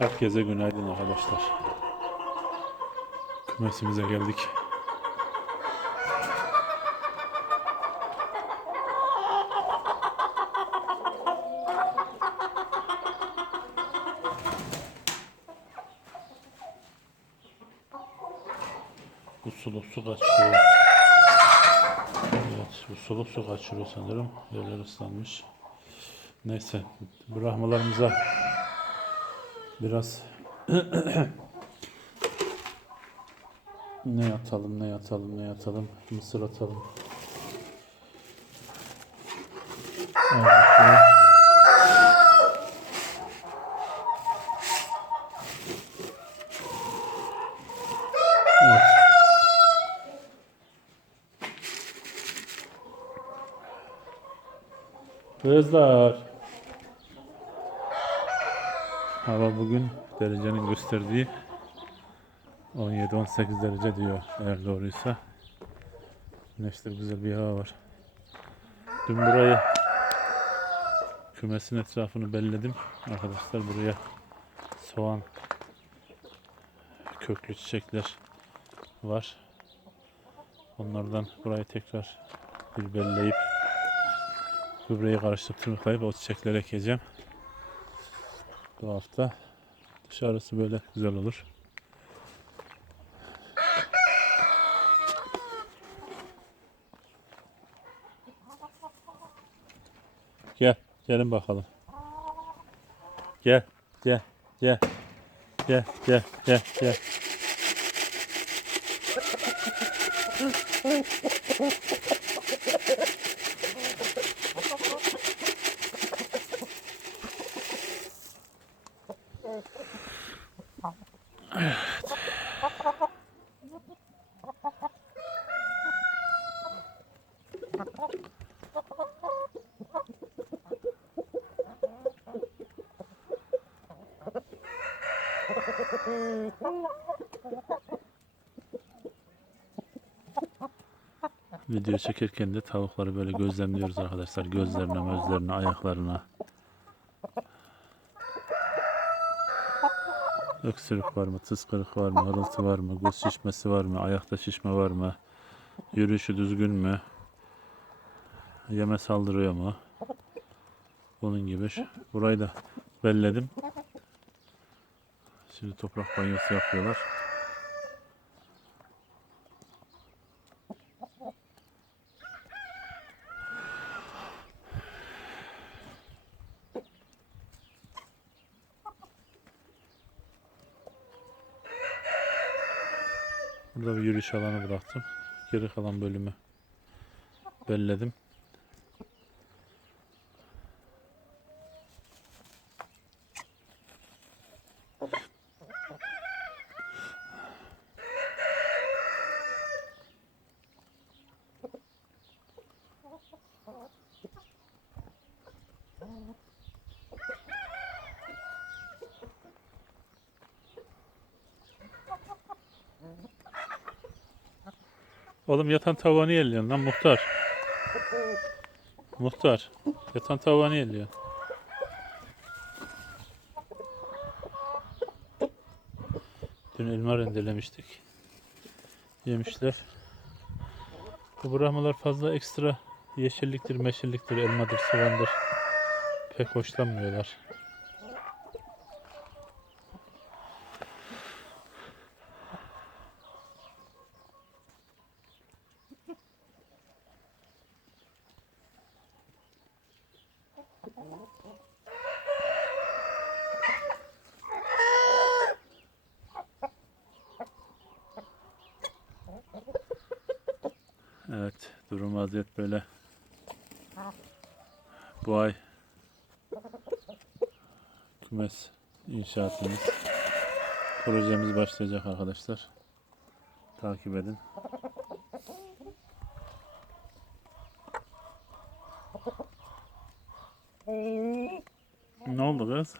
Herkese günaydın arkadaşlar. Kümesimize geldik. Bu suluk su kaçırıyor. Evet, bu suluk su kaçırıyor sanırım. Yerler ıslanmış. Neyse, bırakmalarımıza biraz ne atalım, ne atalım, ne atalım. Mısır atalım. Evet. Evet. Kızlar. Hava bugün derecenin gösterdiği 17-18 derece diyor eğer doğruysa. Güneşli güzel bir hava var. Dün burayı kümesin etrafını belledim. Arkadaşlar buraya soğan köklü çiçekler var. Onlardan burayı tekrar bir belleyip gübreyi karıştırıp tırmıklayıp o çiçekleri ekeceğim. Bu hafta dışarısı böyle güzel olur. Gel, gelin bakalım. Gel, gel, gel. Gel, gel, gel, gel. Video çekerken de tavukları böyle gözlemliyoruz arkadaşlar. Gözlerine, gözlerine, ayaklarına. Öksürük var mı, tıskırık var mı, hırıltı var mı, göz şişmesi var mı, ayakta şişme var mı, yürüyüşü düzgün mü, yeme saldırıyor mu? Bunun gibi. Burayı da belledim. Şimdi toprak banyosu yapıyorlar. Burada bir yürüyüş alanı bıraktım. Geri kalan bölümü belledim. Oğlum yatan tavuğa niye elliyorsun lan muhtar? Muhtar. Yatan tavuğa niye elliyorsun? Dün elma rendelemiştik. Yemişler. Bu bırakmalar fazla ekstra yeşilliktir, meşilliktir, elmadır, soğandır. Pek hoşlanmıyorlar. Evet, durum vaziyet böyle. Bu ay kümes inşaatımız, projemiz başlayacak arkadaşlar. Takip edin. Ne oldu kız?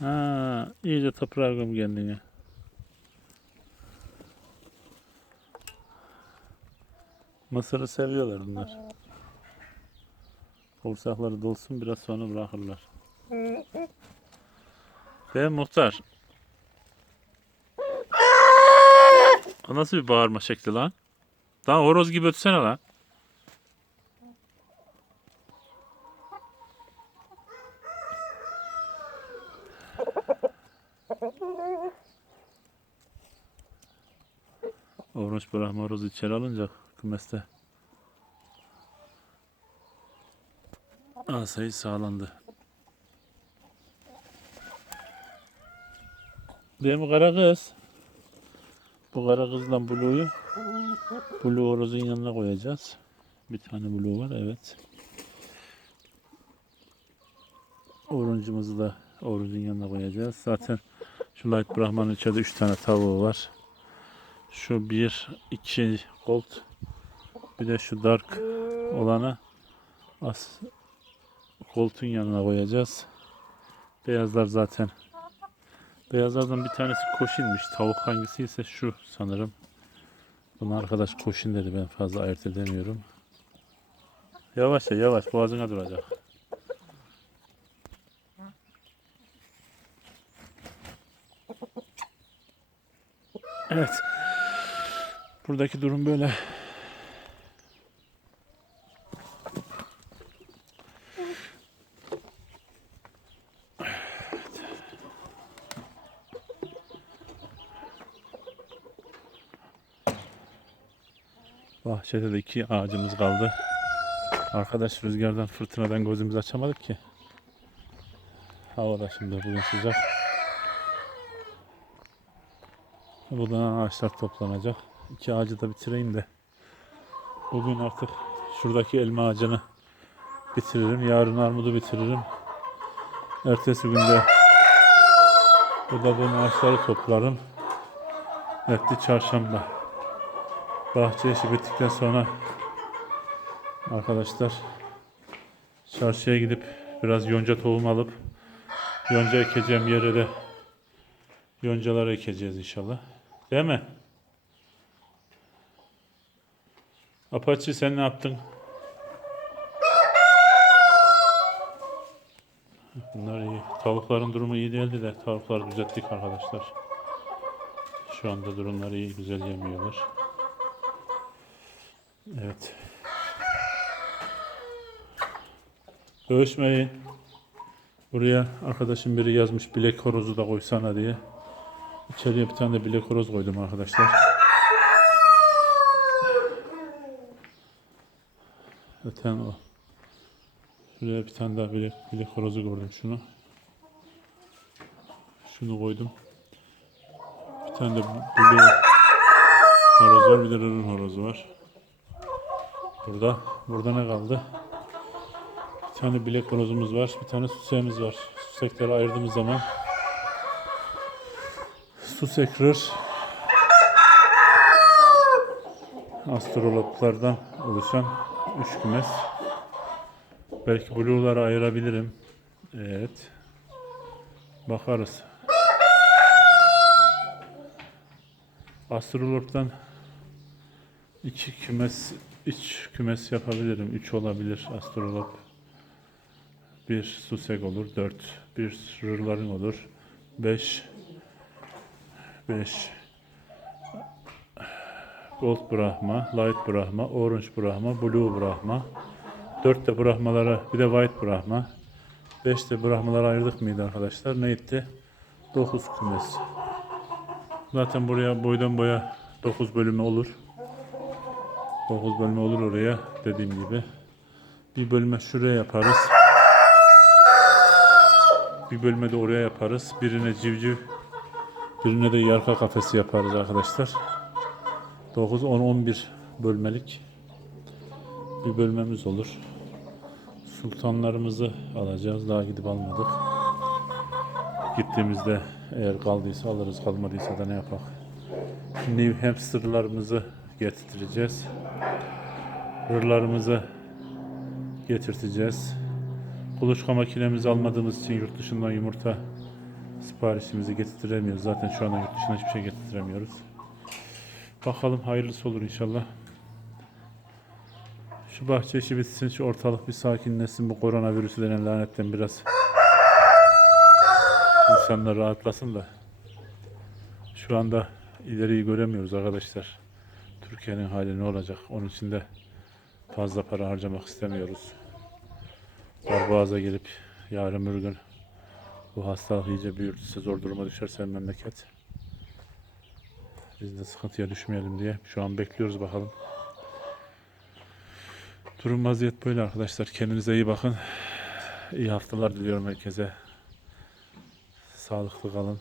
Ha, iyice toprağa göm kendini. Mısırı seviyorlar bunlar. Kursakları dolsun biraz sonra bırakırlar. Ve muhtar. Nasıl bir bağırma şekli lan? Daha horoz gibi ötsene lan. Oruç bırakma horozu içeri alınca kümeste. Asayı sağlandı. Değil mi kara kız? Bu kara kızla Blue'yu Blue horozun yanına koyacağız. Bir tane Blue var evet. Oruncumuzu da orucun yanına koyacağız. Zaten şu Light Brahman'ın içeride 3 tane tavuğu var. Şu bir, iki gold. Bir de şu dark olanı as koltuğun yanına koyacağız. Beyazlar zaten. Beyazlardan bir tanesi koşinmiş. Tavuk hangisi ise şu sanırım. Bunu arkadaş koşin dedi. Ben fazla ayırt edemiyorum. Yavaş ya yavaş. Boğazına duracak. Evet. Buradaki durum böyle. Bahçede de iki ağacımız kaldı. Arkadaş rüzgardan fırtınadan gözümüzü açamadık ki. Hava da şimdi bugün sıcak. Buradan ağaçlar toplanacak. İki ağacı da bitireyim de. Bugün artık şuradaki elma ağacını bitiririm. Yarın armudu bitiririm. Ertesi günde burada bu ağaçları toplarım. Netli çarşamba. Bahçe işi bittikten sonra arkadaşlar çarşıya gidip biraz yonca tohum alıp yonca ekeceğim yere de yoncaları ekeceğiz inşallah. Değil mi? Apache sen ne yaptın? Bunlar iyi. Tavukların durumu iyi değildi de tavukları düzelttik arkadaşlar. Şu anda durumları iyi, güzel yemiyorlar. Evet. Dövüşmeyin. Buraya arkadaşım biri yazmış bilek horozu da koysana diye. İçeriye bir tane de bilek horoz koydum arkadaşlar. Öten o. Şuraya bir tane daha bilek, bilek horozu koydum şunu. Şunu koydum. Bir tane de blue horoz var bir de rırın horozu var. Burada. Burada ne kaldı? Bir tane bilek horozumuz var. Bir tane suseğimiz var. Susekleri ayırdığımız zaman susek rır astrologlardan oluşan üç kümes. Belki blue'ları ayırabilirim. Evet. Bakarız. Astrologdan iki kümes iç kümes yapabilirim. Üç olabilir astrolog. Bir susek olur. Dört. Bir rırların olur. Beş. Beş. Gold Brahma, Light Brahma, Orange Brahma, Blue Brahma. Dört de Brahmalara, bir de White Brahma. Beş de Brahmalara ayırdık mıydı arkadaşlar? Ne etti? Dokuz kümes. Zaten buraya boydan boya dokuz bölümü olur. 9 bölme olur oraya dediğim gibi. Bir bölme şuraya yaparız. Bir bölme de oraya yaparız. Birine civciv, birine de yarka kafesi yaparız arkadaşlar. 9, 10, 11 bölmelik bir bölmemiz olur. Sultanlarımızı alacağız. Daha gidip almadık. Gittiğimizde eğer kaldıysa alırız. Kalmadıysa da ne yapak. New hamsterlarımızı getireceğiz. Hırlarımızı getirteceğiz. Kuluçka makinemizi almadığımız için yurt dışından yumurta siparişimizi getiremiyoruz. Zaten şu anda yurt dışına hiçbir şey getiremiyoruz. Bakalım hayırlısı olur inşallah. şu bahçe işi bitsin, şu ortalık bir sakinleşsin, bu koronavirüsü denen lanetten biraz insanlar rahatlasın da. Şu anda ileriyi göremiyoruz arkadaşlar. Türkiye'nin hali ne olacak? Onun için de fazla para harcamak istemiyoruz. Darboğaz'a gelip yarın bir gün bu hastalık iyice büyürse zor duruma düşerse memleket. Biz de sıkıntıya düşmeyelim diye şu an bekliyoruz bakalım. Durum vaziyet böyle arkadaşlar. Kendinize iyi bakın. İyi haftalar diliyorum herkese. Sağlıklı kalın.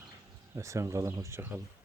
Esen kalın. Hoşça kalın.